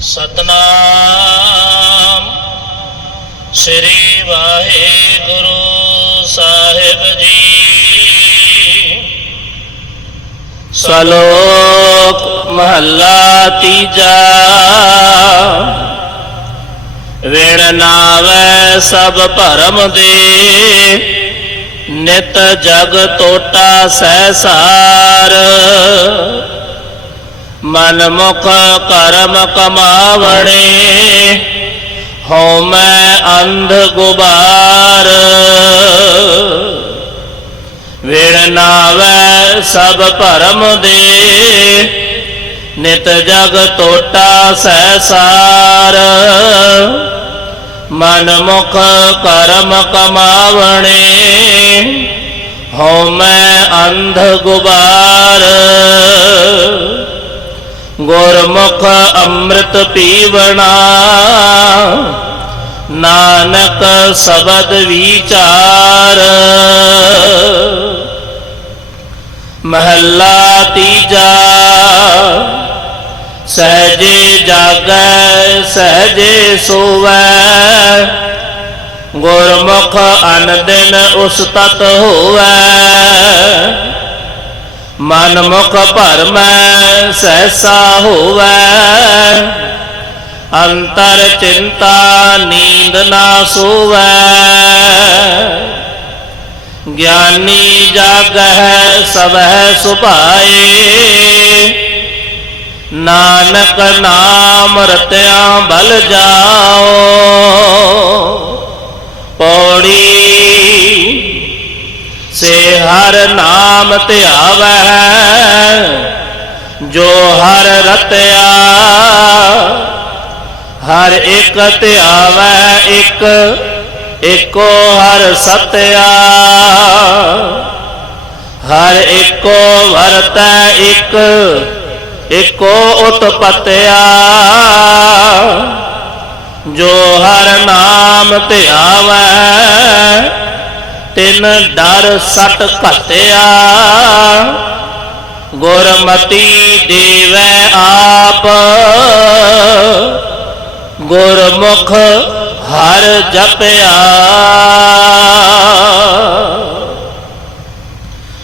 ਸਤਨਾਮ। ਸ੍ਰੀ ਵਾਹਿਗੁਰੂ ਸਾਹਿਬ ਜੀ। ਸ਼ਲੋਕ ਮਹੱਲਾ ਤੀਜਾ। ਵਿਣ ਨਾਵੈ ਸਭ ਭਰਮ ਦੇ। ਨਿਤ ਜਗ ਟੋਟਾ ਸਹਿਸਾਰ। ਮਨ ਮੁਖ ਕਰਮ ਕਮਾਵਣੇ ਹਉ ਮੈਂ ਅੰਧ ਗੁਬਾਰ। ਵਿਣ ਨਾਵੈ ਸਭ ਭਰਮ ਦੇ, ਨਿਤ ਜਗ ਟੋਟਾ ਸਹਿਸਾਰ। ਮਨ ਮੁਖ ਕਰਮ ਕਮਾਵਣੇ ਹਉ ਮੈਂ ਅੰਧ ਗੁਬਾਰ। ਗੁਰਮੁਖ ਅੰਮ੍ਰਿਤ ਪੀਵਣਾ। ਨਾਨਕ ਸ਼ਬਦ ਵਿਚਾਰ। ਮਹੱਲਾ ਤੀਜਾ। ਸਹਜੇ ਜਾਗੈ, ਸਹਜੇ ਸੋਵੈ। ਗੁਰਮੁਖ ਅਨ ਉਸ ਤਤ ਹੋਵੈ। ਮਨ ਮੁਖ ਭਰਮੈ ਸਹਿਸਾ ਹੋਵੈ। ਅੰਤਰ ਚਿੰਤਾ ਨੀਂਦ ਨਾ ਸੋਵੈ। ਗਿਆਨੀ ਜਾਗਹਿ ਸਭੈ ਸੁਭਾਏ। ਨਾਨਕ ਨਾਮ ਰਤਿਆ ਬਲ ਜਾਓ। ਪੌੜੀ ਸੇ ਹਰ ਨਾਮ ਧਿਆਵੈ ਜੋ ਹਰ ਰਤਿਆ, ਹਰ ਇੱਕ ਧਿਆਵੈ ਇੱਕ ਏਕੋ ਹਰ ਸਤਿਆ। ਹਰ ਏਕੋ ਵਰਤੈ ਇੱਕ ਏਕੋ ਉਤਪਤਿਆ। ਜੋ ਹਰ ਨਾਮ ਧਿਆਵੈ ਤਿਨ ਡਰ ਸਟ ਘਟਿਆ। ਗੁਰਮਤੀ ਦੇਵੈ ਆਪ। ਗੁਰਮੁਖ ਹਰ ਜਪਿਆ।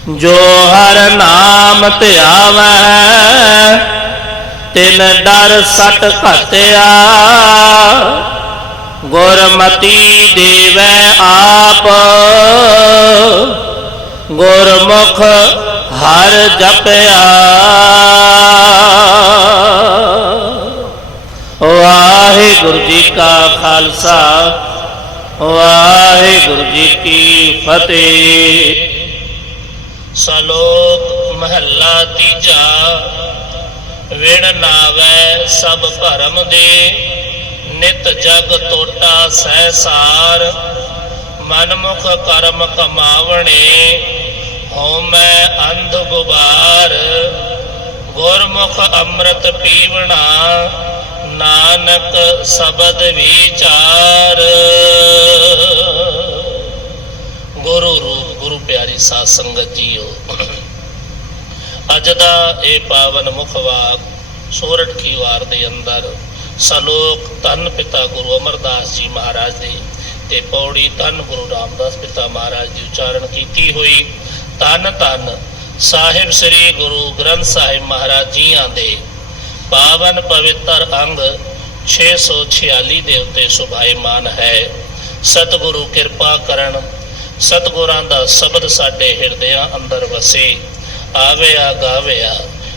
ਜੋ ਹਰ ਨਾਮ ਧਿਆਵੈ, ਤਿਨ ਡਰ ਸਟ ਘਟਿਆ। ਗੁਰਮਤੀ ਦੇਵੈ ਆਪ। ਗੁਰਮੁਖ ਹਰ ਜਪਿਆ। ਵਾਹਿਗੁਰੂ ਜੀ ਕਾ ਖਾਲਸਾ, ਵਾਹਿਗੁਰੂ ਜੀ ਕੀ ਫਤਿਹ। ਸਲੋਕ ਮਹੱਲਾ ਤੀਜਾ, ਵਿਣ ਨਾਵੈ ਸਭ ਭਰਮ ਦੇ, ਨਿਤ ਜਗ ਟੋਟਾ ਸਹਿਸਾਰ, ਮਨਮੁਖ ਕਰਮ ਕਮਾਵਣੇ ਹਉ ਮੈਂ ਅੰਧ ਗੁਬਾਰ, ਗੁਰਮੁਖ ਅੰਮ੍ਰਿਤ ਪੀਵਣਾ, ਨਾਨਕ ਸ਼ਬਦ ਵਿਚਾਰ। ਗੁਰੂ ਰੂਪ, ਗੁਰੂ ਪਿਆਰੀ ਸਾਧ ਸੰਗਤ ਜੀਓ, ਅੱਜ ਦਾ ਇਹ ਪਾਵਨ ਮੁਖ ਮੁਖਵਾਕ ਸੋਰਠ ਕੀ ਵਾਰ ਦੇ ਅੰਦਰ ਸਲੋਕ ਧੰਨ ਪਿਤਾ ਗੁਰੂ ਅਮਰਦਾਸ ਜੀ ਮਹਾਰਾਜ ਦੀ ਤੇ ਪੌੜੀ ਧੰਨ ਗੁਰੂ ਰਾਮਦਾਸ ਪਿਤਾ ਮਹਾਰਾਜ ਦੀ ਉਚਾਰਨ ਕੀਤੀ ਹੋਈ। ਧੰਨ ਧੰਨ ਸਾਹਿਬ ਸ੍ਰੀ ਗੁਰੂ ਗ੍ਰੰਥ ਸਾਹਿਬ ਮਹਾਰਾਜ ਜੀਆਂ ਦੇ ਪਾਵਨ ਪਵਿੱਤਰ ਅੰਗ 646 ਦੇ ਉੱਤੇ ਸੁਭਾਈਮਾਨ ਹੈ। ਸਤਿਗੁਰੂ ਕਿਰਪਾ ਕਰਨ, ਸਤਿਗੁਰਾਂ ਦਾ ਸ਼ਬਦ ਸਾਡੇ ਹਿਰਦਿਆਂ ਅੰਦਰ ਵਸੇ। ਆਵਿਆ ਗਾਵਿਆ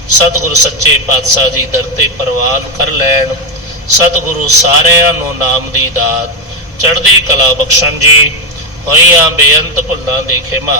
ਸਤਿਗੁਰੂ ਸੱਚੇ ਪਾਤਸ਼ਾਹ ਜੀ ਦਰ ਤੇ ਪ੍ਰਵਾਨ ਕਰ ਲੈਣ। ਸਤਿਗੁਰੂ ਸਾਰਿਆਂ ਨੂੰ ਨਾਮ ਦੀ ਦਾਤ, ਚੜ੍ਹਦੀ ਕਲਾ ਬਖਸ਼ਣ ਜੀ, ਹੋਈਆਂ ਬੇਅੰਤ ਭੁੱਲਾਂ ਦੇ ਖਿਮਾ।